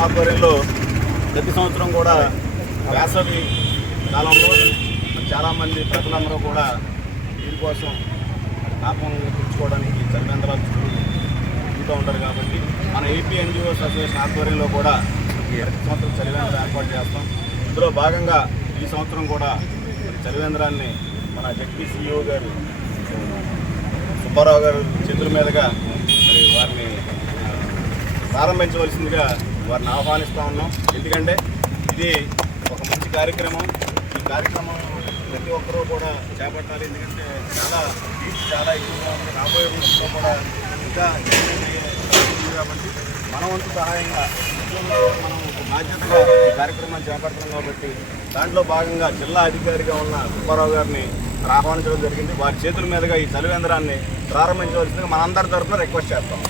Association ఆధ్వర్యంలో ప్రతి సంవత్సరం కూడా వేసవి కాలంలో చాలామంది ప్రజలందరూ కూడా దీనికోసం తాపం తెచ్చుకోవడానికి చలివేంద్రాలు తిరుగుతూ ఉంటారు. కాబట్టి మన ఏపీ ఎన్జిఓస్ అసోసియేషన్ ఆధ్వర్యంలో కూడా ప్రతి సంవత్సరం చలివేంద్రం ఏర్పాటు చేస్తాం. ఇందులో భాగంగా ఈ సంవత్సరం కూడా చలివేంద్రాన్ని మన జెడ్పీసీఈఓ గారు సుబ్బారావు గారు చేతుల మీదుగా మరి వారిని ప్రారంభించవలసిందిగా వారిని ఆహ్వానిస్తూ ఉన్నాం. ఎందుకంటే ఇది ఒక మంచి కార్యక్రమం. ఈ కార్యక్రమం ప్రతి ఒక్కరూ కూడా చేపట్టాలి. ఎందుకంటే చాలా ఎక్కువగా ఉంది. రాబోయే రోజుల్లో కూడా ఇంకా కాబట్టి మన వంతు సహాయంగా మనం బాధ్యతగా ఈ కార్యక్రమాన్ని చేపడుతున్నాం. కాబట్టి దాంట్లో భాగంగా జిల్లా అధికారిగా ఉన్న సుబ్బారావు గారిని ఆహ్వానించడం జరిగింది. వారి చేతుల మీదుగా ఈ చలివేంద్రాన్ని ప్రారంభించవలసిందిగా మనందరి తరఫున రిక్వెస్ట్ చేస్తాం.